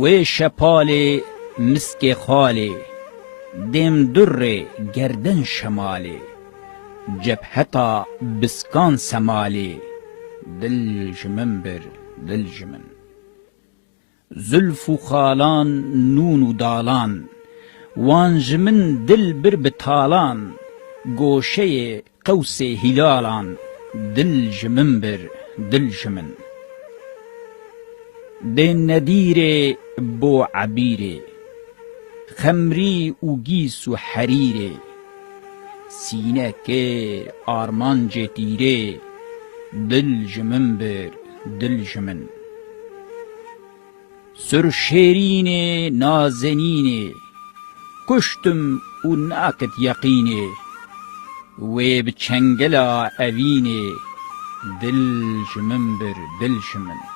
و شپال مسک خاله دم در گردن شماله جبهتا بسکان سماله دل جمن بر دل جمن زلف و خالان نون و دالان وان جمن دل بر بتالان گوشه قوس هلالان دل جمن بر دل جمن دن ندیر بو عبیره خمری و گیس و حریره سینه که آرمان جتیره دل جمن بر دل جمن سرشیرین نازنینه کشتم و ناکت یقینه و بچنگلا اوینه دل جمن بر دل جمن